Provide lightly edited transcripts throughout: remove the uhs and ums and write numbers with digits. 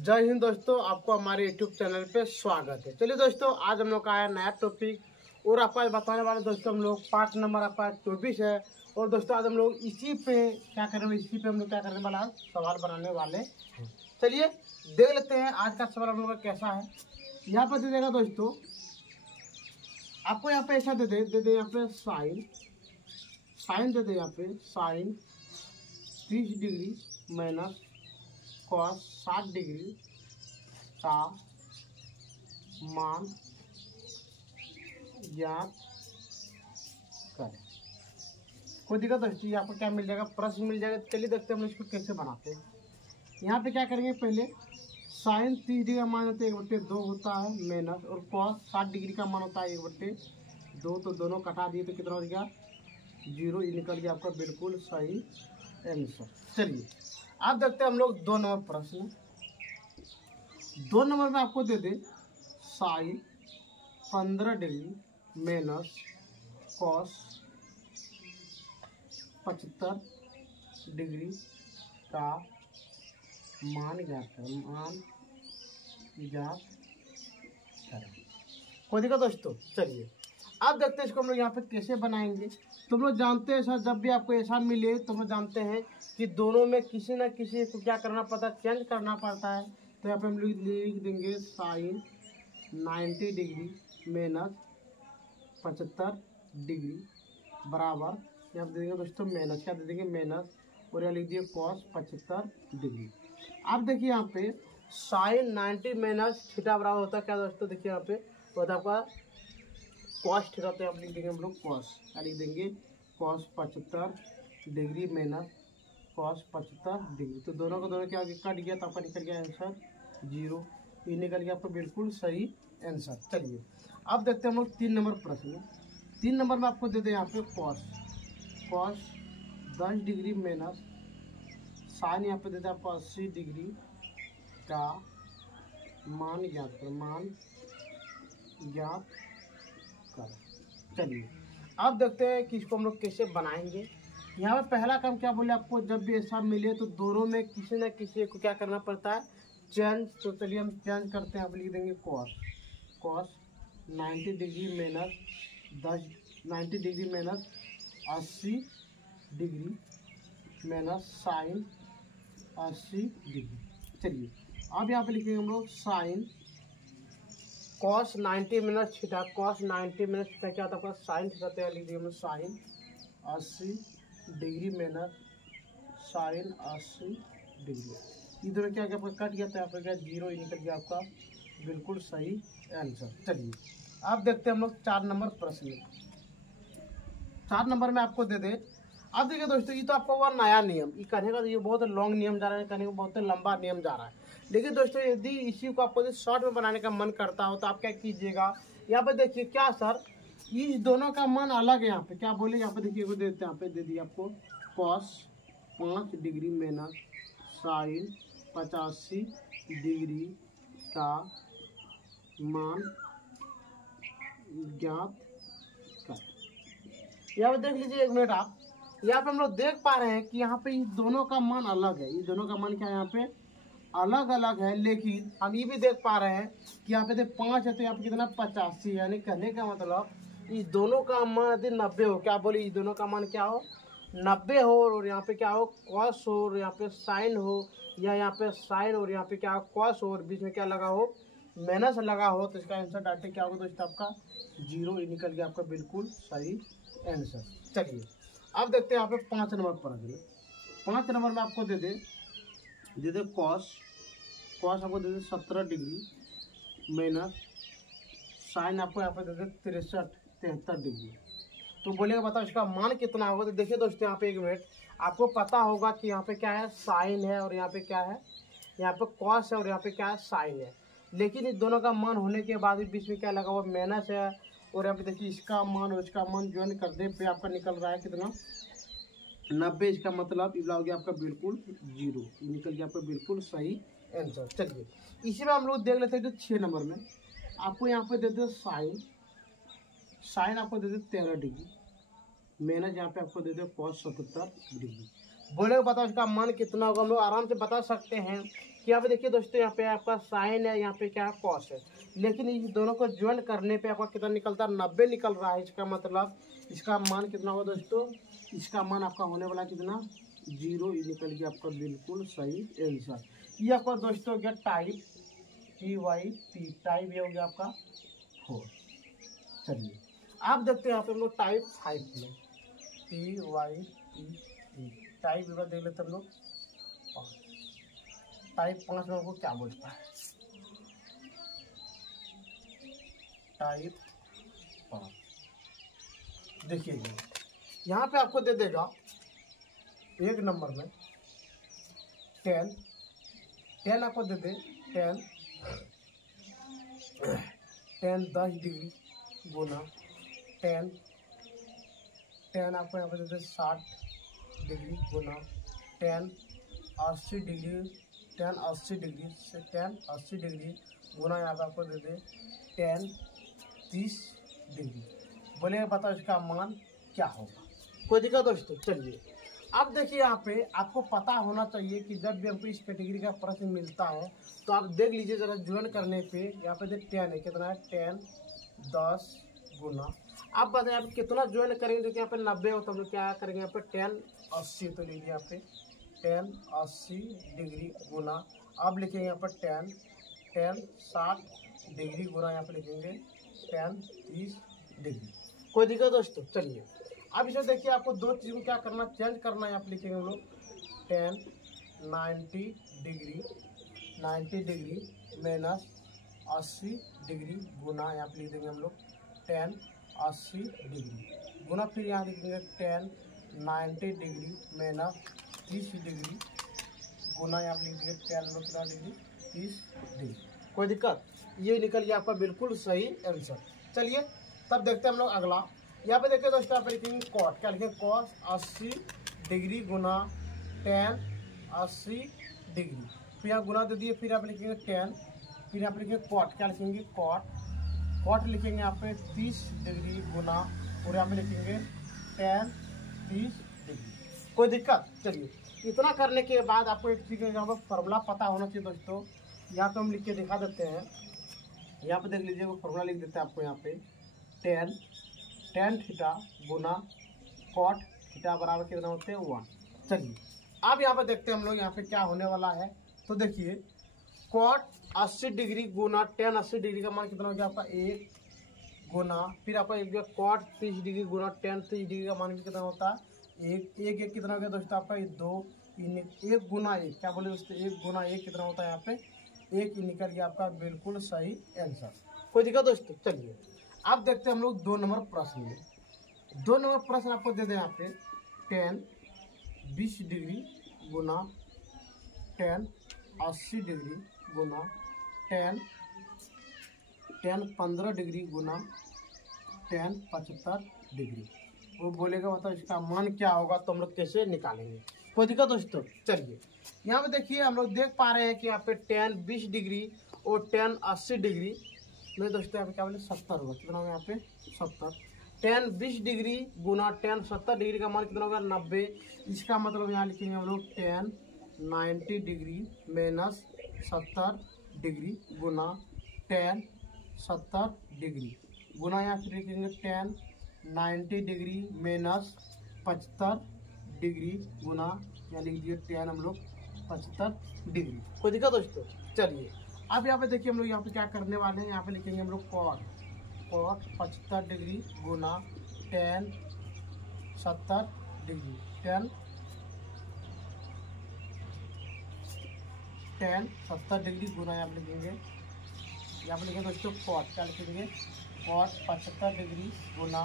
जय हिंद दोस्तों, आपको हमारे YouTube चैनल पे स्वागत है। चलिए दोस्तों, आज हम लोग का आया नया टॉपिक और आपको आज बताने वाले दोस्तों हम लोग पार्ट नंबर आपका 24 है। और दोस्तों आज हम लोग इसी पे क्या करेंगे, इसी पे हम लोग क्या करने वाला सवाल बनाने वाले हैं। चलिए देख लेते हैं आज का सवाल हम लोग का कैसा है। यहाँ पर दे देगा दोस्तों, आपको यहाँ पे ऐसा दे दे यहाँ पे साइन दे दे, यहाँ पे sine 30 degree minus cos 60 degree का मान ज्ञात करें। कोई दिक्कत दोस्तों, आपको क्या मिल जाएगा, प्रश्न मिल जाएगा। चलिए देखते हैं हम इसको कैसे बनाते हैं। यहाँ पे क्या करेंगे, पहले साइन 30 डिग्री का मान होता है 1/2 होता है माइनस, और कॉस 60 डिग्री का मान होता है 1/2। तो दोनों कटा दिए तो कितना हो गया 0, ये निकल गया आपका बिल्कुल सही आंसर। चलिए आप देखते हैं हम लोग 2 नंबर प्रश्न। 2 नंबर में आपको दे दे साइन 15 डिग्री माइनस कॉस 75 डिग्री का मान ज्ञात करें। कोई दिक्कत दोस्तों। चलिए आप देखते हैं इसको हम लोग यहाँ पे कैसे बनाएंगे। तुम लोग जानते हैं सर, जब भी आपको ऐसा मिले तो हम जानते हैं कि दोनों में किसी न किसी को क्या करना पड़ता है, चेंज करना पड़ता है। तो यहाँ पे हम लोग लिख देंगे साइन 90 डिग्री माइनस 75 डिग्री बराबर, यहाँ पे दे देंगे दोस्तों माइनस, क्या दे देंगे माइनस, और यहाँ लिख दिए कॉस 75 डिग्री। आप देखिए यहाँ पे साइन 90 माइनस थीटा बराबर होता है क्या दोस्तों, देखिए यहाँ पे होता है आपका कॉस थीटा। तो आप लिख देंगे हम लोग कॉस, क्या लिख देंगे cos 75 degree minus cos 75 degree. तो दोनों को दोनों क्या कट गया तो आपका निकल गया आंसर 0, ये निकल गया आपका बिल्कुल सही आंसर। चलिए अब देखते हैं हम लोग 3 नंबर प्रश्न। 3 नंबर में आपको दे दें यहाँ पे कॉस 10 डिग्री माइनस साइन, यहाँ पे देते हैं आपको 80 डिग्री का मान ज्ञात कर। चलिए अब देखते हैं कि इसको हम लोग कैसे बनाएंगे। यहाँ पे पहला काम क्या बोले आपको, जब भी ऐसा मिले तो दोनों में किसी न किसी को क्या करना पड़ता है, चेंज। तो चलिए हम चेंज करते हैं। आप लिख देंगे cos 90 degree minus 80 degree minus sine 80 degree. चलिए अब यहाँ पे लिखेंगे हम लोग sine cos 90 minus theta, cos 90 minus theta क्या होता है, साइन थीटा। तो लिख दिए हम sine 80 degree minus sine 80 degree. इधर क्या आपका कट गया था, यहाँ पर क्या 0, निकल गया आपका बिल्कुल सही आंसर। चलिए अब देखते हैं हम लोग 4 नंबर प्रश्न। 4 नंबर में आपको दे दे। अब देखिए दोस्तों, ये तो आपका हुआ नया नियम, ये कहने का ये बहुत लॉन्ग नियम जा रहा है, कहने का बहुत लंबा नियम जा रहा है। लेकिन दोस्तों यदि इसी को आपको शॉर्ट में बनाने का मन करता हो तो आप क्या कीजिएगा, यहाँ पे देखिए क्या सर, इस दोनों का मान अलग है। यहाँ पे क्या बोले, यहाँ पे देखिए देते हैं, यहाँ पे दे दिया आपको cos 5 degree minus sine 85 degree का मान ज्ञात कर। यहाँ पे देख लीजिए, 1 मिनट आप, यहाँ पे हम लोग देख पा रहे हैं कि यहाँ पे इन दोनों का मान अलग है। ये दोनों का मान क्या है, यहाँ पे अलग अलग है। लेकिन हम ये भी देख पा रहे हैं कि यहाँ पे 5 है तो यहाँ पे कितना 85, यानी कहने का मतलब इस दोनों का मान यदि 90 हो, क्या बोले, इस दोनों का मान क्या हो 90 हो, और यहाँ पे क्या हो कॉस हो, और यहाँ पे साइन हो, या यहाँ पे साइन और यहाँ पे क्या हो कॉस हो, और बीच में क्या लगा हो माइनस लगा हो, तो इसका आंसर डायरेक्ट क्या होगा दोस्तों आपका 0, निकल गया आपका बिल्कुल सही आंसर। चलिए अब देखते हैं यहाँ पे 5 नंबर प्रश्न। 5 नंबर में आपको दे दे कॉस आपको दे दे 17 डिग्री माइनस साइन, आपको यहाँ पे दे दे 63 डिग्री। तो बोलेगा बताओ इसका मान कितना होगा। तो देखिए दोस्तों, यहाँ पे 1 मिनट, आपको पता होगा कि यहाँ पे क्या है साइन है, और यहाँ पे क्या है, यहाँ पे कॉस है, और यहाँ पे क्या है साइन है। लेकिन इस दोनों का मान होने के बाद भी बीच में क्या लगा हुआ माइनस है, और यहाँ पे देखिए इसका मान और इसका मान ज्वाइन करने पे आपका निकल रहा है कितना 90। इसका मतलब इबला हो गया आपका बिल्कुल 0, निकल गया आपका बिल्कुल सही आंसर। चलिए इसी में हम लोग देख लेते हैं जो 6 नंबर में आपको यहाँ पे दे दे साइन आपको दे दे 13 डिग्री माइनस, यहाँ पे आपको दे दे कॉस 77 डिग्री। बोले बताओ इसका मान कितना होगा, हम लोग आराम से बता सकते हैं कि यहाँ पे देखिए दोस्तों, यहाँ पे आपका साइन है, यहाँ पे क्या है कॉस है, लेकिन इन दोनों को ज्वाइन करने पे आपका कितना निकलता है, 90 निकल रहा है। इसका मतलब इसका मान कितना होगा दोस्तों, इसका मान आपका होने वाला कितना 0 निकल गया आपका बिल्कुल सही आंसर। ये आपका दोस्तों हो गया टाइप TYP, टाइप ये हो गया आपका 4। चलिए आप देखते हैं यहाँ पे हम लोग टाइप 5 में TYP टाइप देख लेते हम लोग 5। टाइप 5 में आपको क्या बोलता है, टाइप 5 देखिए यहाँ पे आपको दे देगा 1 नंबर में 10 आपको दे दे 10 10 डिग्री गुना 10 आपको यहाँ पे दे दे 60 डिग्री गुना 10 80 डिग्री 10 80 डिग्री गुना यहाँ पे आपको दे दे 10 30 डिग्री। बोले बताओ इसका मान क्या होगा, कोई दिक्कत दोस्तों। चलिए अब देखिए यहाँ पे आपको पता होना चाहिए कि जब भी हमको इस कैटेगरी का प्रश्न मिलता है तो आप देख लीजिए जरा ज्वाइन करने पे यहाँ पे देख 10 है, कितना है 10 10 गुना, आप बताएं आप कितना ज्वाइन करेंगे, देखिए यहाँ पे 90 हो तो हम लोग क्या करेंगे यहाँ पे 10 80, तो लीजिए यहाँ पे 10 80 डिग्री गुना, अब लिखेंगे यहाँ पर 10 60 डिग्री गुना, यहाँ पे लिखेंगे 10 30 डिग्री। कोई दिक्कत दोस्तों। चलिए अब इसमें देखिए आपको दो चीज़ को क्या करना, चेंज करना है। यहाँ पे लिखेंगे हम लोग 10 90 डिग्री माइनस 80 डिग्री गुना, यहाँ पे लिख देंगे हम लोग 10 80 डिग्री गुना, फिर यहाँ लिखेंगे 10 90 डिग्री माइनस 30 डिग्री गुना, यहाँ पे लिख देंगे 10 लोग कितना डिग्री 30 डिग्री। कोई दिक्कत, ये निकल गया आपका बिल्कुल सही आंसर। चलिए तब देखते हैं हम लोग अगला। यहाँ पे देखिए दोस्तों यहाँ पे लिखेंगे कॉट, क्या लिखेंगे कॉस 80 डिग्री गुना 10 80 डिग्री, फिर यहाँ गुना दे दिए, फिर यहाँ पे लिखेंगे 10, फिर यहाँ पे लिखेंगे कॉट, क्या लिखेंगे कॉट लिखेंगे यहाँ पे 30 डिग्री गुना, और यहाँ पे लिखेंगे 10 30 डिग्री। कोई दिक्कत। चलिए इतना करने के बाद आपको एक चीज़ यहाँ पर फॉर्मूला पता होना चाहिए दोस्तों। यहाँ पे हम लिख के दिखा देते हैं, यहाँ पे देख लीजिए वो फॉर्मूला लिख देते हैं आपको यहाँ पे 10 थीटा गुना कॉट थीटा बराबर कितना होते हैं 1। चलिए अब यहाँ पे देखते हैं हम लोग यहाँ पे क्या होने वाला है। तो देखिए कॉट 80 डिग्री गुना 10 80 डिग्री का मान कितना हो गया आपका 1 गुना, फिर आपका एक गया कॉट 30 डिग्री गुना 10 30 डिग्री का मान कितना होता है 1 कितना हो गया दोस्तों आपका 2 1 गुना 1, क्या बोले दोस्तों 1 गुना 1 कितना होता है यहाँ पे 1 निकल गया आपका बिल्कुल सही आंसर। कोई दिक्कत दोस्तों। चलिए अब देखते हैं हम लोग 2 नंबर प्रश्न में। 2 नंबर प्रश्न आपको दे दें यहाँ पे 10 20 डिग्री गुना 10 80 डिग्री गुना 10 15 डिग्री गुना 10 75 डिग्री। वो बोलेगा मतलब इसका मान क्या होगा, तो हम लोग कैसे निकालेंगे। कोई दिक्कत दोस्तों। चलिए यहाँ पे देखिए हम लोग देख पा रहे हैं कि यहाँ पे 10 20 डिग्री और 10 80 डिग्री, नहीं दोस्तों यहाँ पे क्या बोले 70 होगा, कितना होगा यहाँ पे 70। 10 20 डिग्री गुना 10 70 डिग्री का मान कितना होगा 90। इसका मतलब यहाँ लिखेंगे हम लोग 10 90 डिग्री माइनस 70 डिग्री गुना 10 70 डिग्री गुना, यहाँ फिर लिखेंगे 10 90 डिग्री माइनस 75 डिग्री गुना, यहाँ लिख दिए 10 हम लोग 75 डिग्री। कोई दिक्कत दोस्तों। चलिए अब यहाँ पे देखिए हम लोग यहाँ पे क्या करने वाले हैं, यहाँ पे लिखेंगे हम लोग कॉट 75 डिग्री गुना 10 70 डिग्री 10 70 डिग्री गुना, यहाँ पे लिखेंगे दोस्तों कॉट, क्या लिखेंगे कॉट 75 डिग्री गुना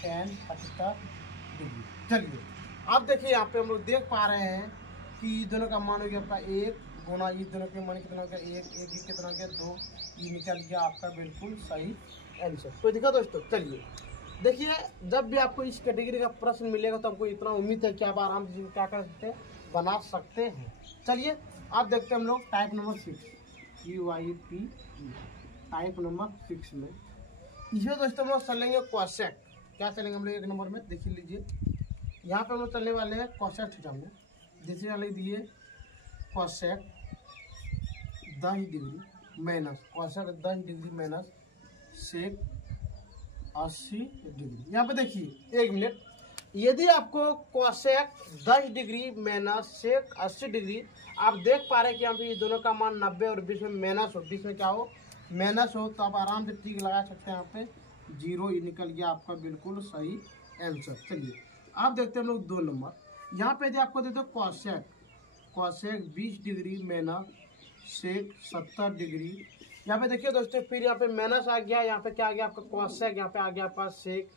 10 75 डिग्री। चलिए अब देखिए यहाँ पे हम लोग देख पा रहे हैं कि दोनों का मान हो गया आपका 1 गुना ये दोनों के मान कितना हो गया 1 कितना हो गया 2, ये निकल गया आपका बिल्कुल सही आंसर। कोई दिक्कत दोस्तों। चलिए देखिए जब भी आपको इस कैटेगरी का प्रश्न मिलेगा तो हमको इतना उम्मीद है कि आप आराम से क्या कर सकते हैं, बना सकते हैं। चलिए आप देखते हैं हम लोग type number 6 UIP type number 6 में। इसमें दोस्तों हम लोग चलेंगे कॉसेक, क्या चलेंगे हम लोग 1 नंबर में, देख लीजिए यहाँ पे हम लोग चलने वाले हैं कॉसेक थीटा में। दूसरी वाला लिख दिए cosec 10 degree minus cosec 10 degree minus sec 80 degree. यहाँ पे देखिए 1 मिनट, यदि आपको cosec 10 degree minus sec 80 degree, आप देख पा रहे हैं कि यहाँ पे ये दोनों का मान 90 और बीच में माइनस हो, बीच में क्या हो माइनस हो, तो आप आराम से टिक लगा सकते हैं। यहाँ पे 0 निकल गया आपका बिल्कुल सही आंसर। चलिए आप देखते हैं हम लोग 2 नंबर। यहाँ पे यदि आपको देते cosec 20 degree minus sec 70 degree. यहाँ पे देखिए दोस्तों, फिर यहाँ पे माइनस आ गया, यहाँ पे क्या आ गया आपका कोसेक, यहाँ पे आ गया आपका सेक,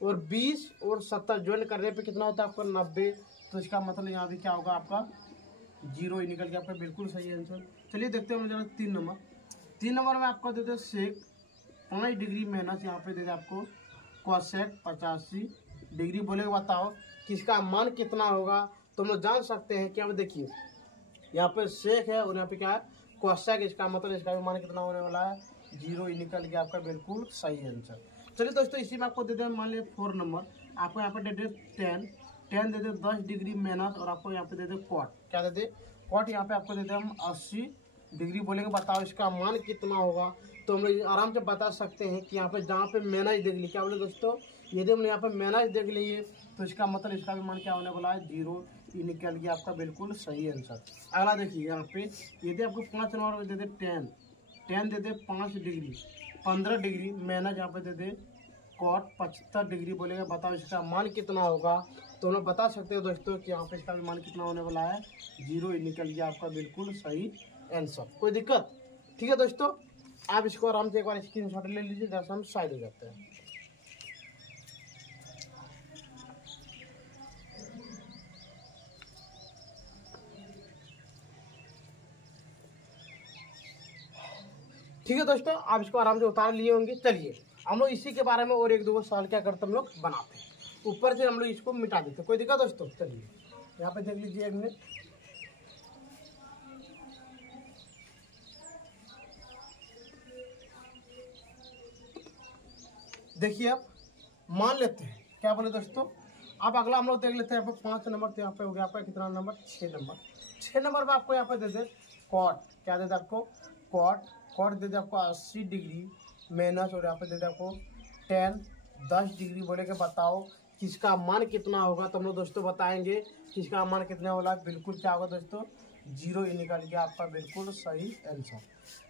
और 20 और 70 ज्वाइन करने पे कितना होता है आपका 90। तो इसका मतलब यहाँ पे क्या होगा आपका 0 ही निकल गया आपका बिल्कुल सही आंसर। चलिए देखते हैं जरा 3 नंबर। 3 नंबर में आपको देते सेक 5 डिग्री माइनस यहाँ पे देते आपको कोसेक 85 डिग्री। बोलेगा बताओ किसका मान कितना होगा। तो हम लोग जान सकते हैं कि यहाँ पे देखिए यहाँ पे सेक है और यहाँ पे क्या है कोसेक, इसका मतलब इसका भी मान कितना होने वाला है 0 ही निकल गया आपका बिल्कुल सही आंसर। चलिए दोस्तों इसी में आपको दे दें मान लीजिए 4 नंबर, आपको यहाँ पे दे दे 10 दे दे 10 डिग्री माइनस, और आपको यहाँ पे दे दे कॉट, क्या दे दे कॉट, यहाँ पे आपको दे दे हम 80 डिग्री। बोलेंगे बताओ इसका मान कितना होगा। तो हम लोग आराम से बता सकते हैं कि यहाँ पे जहाँ पे माइनस देख ली, क्या बोले दोस्तों, यदि हम यहाँ पे माइनस देख लिए तो इसका मतलब इसका भी मान क्या होने वाला है 0 ही निकल गया आपका बिल्कुल सही आंसर। अगला देखिए यहाँ पे यदि आपको 5 नंबर दे दे 10 दे दे 5 डिग्री 15 डिग्री माइनस यहाँ पे दे दे कॉट 75 डिग्री। बोलेगा बताओ इसका मान कितना होगा। तो हम लोग बता सकते हो दोस्तों कि यहाँ पे इसका भी मान कितना होने वाला है 0 ही निकल गया आपका बिल्कुल सही आंसर। कोई दिक्कत? ठीक है दोस्तों, आप इसको आराम से एक बार स्क्रीनशॉट ले लीजिए, जैसे हम साइड हो जाते हैं। ठीक है दोस्तों, आप इसको आराम से उतार लिए होंगे। चलिए हम लोग इसी के बारे में और 1-2 सवाल क्या करते हम लोग बनाते हैं, ऊपर से हम लोग इसको मिटा देते हैं। कोई दिक्कत दोस्तों? चलिए यहाँ पे देख लीजिए 1 मिनट। देखिए आप मान लेते हैं, क्या बोले दोस्तों, अब अगला हम लोग देख लेते हैं। यहाँ पे 5 नंबर, तो यहाँ पे हो गया आपका कितना नंबर 6 नंबर। 6 नंबर में आपको यहाँ पे दे दे कॉट, क्या दे दे आपको कॉट दे दे आपको 80 डिग्री माइनस, और यहाँ पे दे दे आपको 10 डिग्री। बोले कि बताओ किसका मान कितना होगा। तो हम लोग दोस्तों बताएंगे किसका मान कितना होगा, बिल्कुल क्या होगा दोस्तों 0 ही निकल गया आपका बिल्कुल सही आंसर।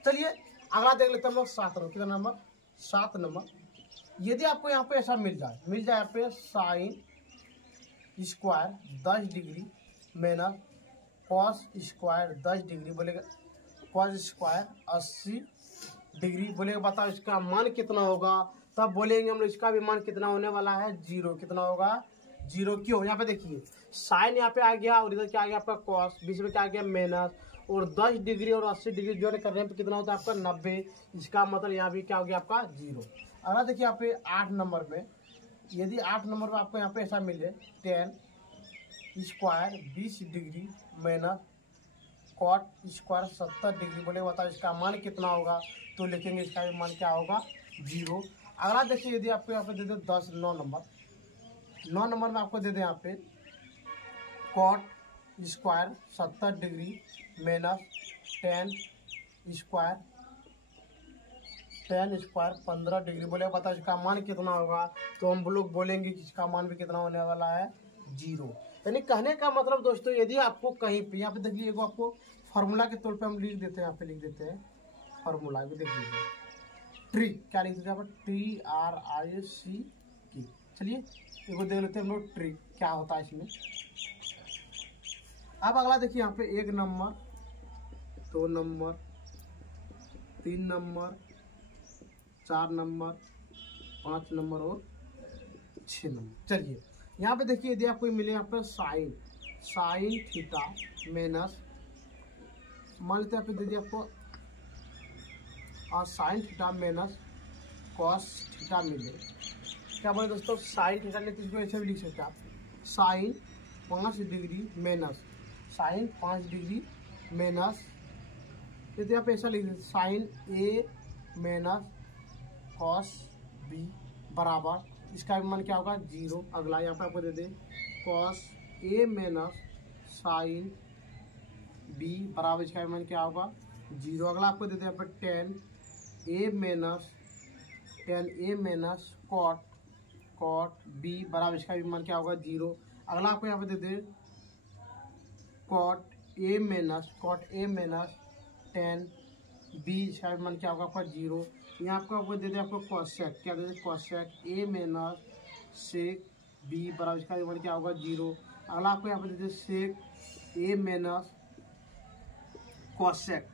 चलिए अगला देख लेते हैं हम लोग 7 नंबर। कितना नंबर 7 नंबर। यदि आपको यहाँ पे ऐसा मिल जाए यहाँ पे sine square 10 degree minus cos square 10 degree. बोलेगा कॉस स्क्वायर 80 डिग्री। बोलेगा बताओ इसका मान कितना होगा। तब बोलेंगे हम लोग इसका भी मान कितना होने वाला है 0। कितना होगा 0। क्यों? यहाँ पे देखिए साइन यहाँ पे आ गया और इधर क्या आ गया आपका कॉस, बीच में क्या आ गया माइनस, और 10 डिग्री और 80 डिग्री जोड़ करने पे कितना होता है आपका 90। इसका मतलब यहाँ भी क्या हो गया आपका 0। अगला देखिए यहाँ पे 8 नंबर में, यदि 8 नंबर में आपको यहाँ पे ऐसा मिले 10 square 20 degree minus cot square 70 degree. बोले बताओ इसका मान कितना होगा। तो लिखेंगे इसका भी मान क्या होगा 0। अगला देखिए यदि आपको यहाँ पे दे दे 9 नंबर में आपको दे दे यहाँ पे cot square 70 degree minus 10 square 15 degree. बोले बताओ इसका मान कितना होगा। तो हम लोग बोलेंगे कि इसका मान भी कितना होने वाला है 0। यानी कहने का मतलब दोस्तों, यदि आपको कहीं पे यहाँ पे देखिए एगो आपको फार्मूला के तौर पे हम लिख देते हैं, यहाँ पे लिख देते हैं फार्मूला भी देख लीजिए ट्री, क्या लिख देते हैं यहाँ पर TRIC। चलिए एगो देख लेते हैं हम लोग ट्री क्या होता है इसमें। अब अगला देखिए यहाँ पे 1 number 2 number 3 number 4 number 5 number और 6 नंबर। चलिए यहाँ पे देखिए यदि आपको मिले यहाँ पे साइन थीटा माइनस, मान लेते हैं यहाँ पे दे दिया आपको और sine theta minus cos theta मिले। क्या बोले दोस्तों साइन थीटा लेते इसको ऐसे भी लिख सकते हैं आप sine 5 degree minus sine 5 degree minus, यदि आप ऐसा लिख देते sine A minus cos B बराबर, इसका भी मान क्या होगा 0। अगला यहाँ पे आपको दे दे cos A minus sine B बराबर इसका मान क्या होगा 0। अगला आपको देते हैं यहाँ पर 10a माइनस कॉट बी बराबर इसका भी मान क्या होगा 0। अगला आपको यहाँ पे देते हैं कॉट ए माइनस 10 बी इसका भी मान क्या होगा आपका 0। यहाँ आपको देते हैं आपको कॉसेक, क्या देते हैं cosec A minus sec B बराबर इसका भी मान क्या होगा 0। अगला आपको यहाँ पे देते हैं सेक ए माइनस कॉसेक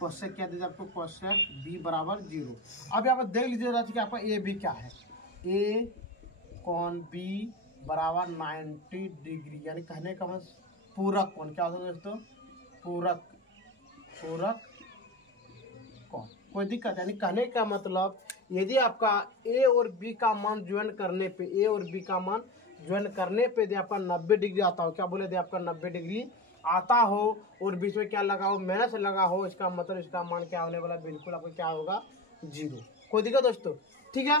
क्या देते हैं आपको कॉसेक बी बराबर 0। अब यहाँ पर देख लीजिए जरा कि आपका ए बी क्या है। ए कॉन बी बराबर 90 डिग्री, यानी कहने का मतलब पूरक कोण। क्या होता है दोस्तों? पूरक कोण। कोई दिक्कत यानी कहने का मतलब यदि आपका ए और बी का मान ज्वाइन करने पे यदि आपका 90 डिग्री आता हो, क्या बोले यदि आपका 90 डिग्री आता हो और बीच में क्या लगा हो माइनस लगा हो, इसका मतलब इसका मान क्या होने वाला बिल्कुल आपको क्या होगा 0। कोई दिक्कत दोस्तों? ठीक है,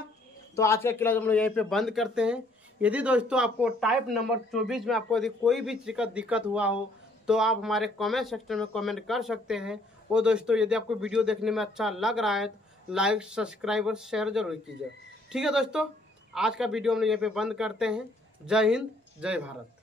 तो आज का क्लास हम लोग यहीं पे बंद करते हैं। यदि दोस्तों आपको टाइप नंबर 24 में आपको यदि कोई भी चीज़ का दिक्कत हुआ हो तो आप हमारे कमेंट सेक्शन में कमेंट कर सकते हैं। और दोस्तों यदि आपको वीडियो देखने में अच्छा लग रहा है तो लाइक सब्सक्राइब और शेयर जरूर कीजिए। ठीक है दोस्तों, आज का वीडियो हम लोग यहीं पे बंद करते हैं। जय हिंद, जय भारत।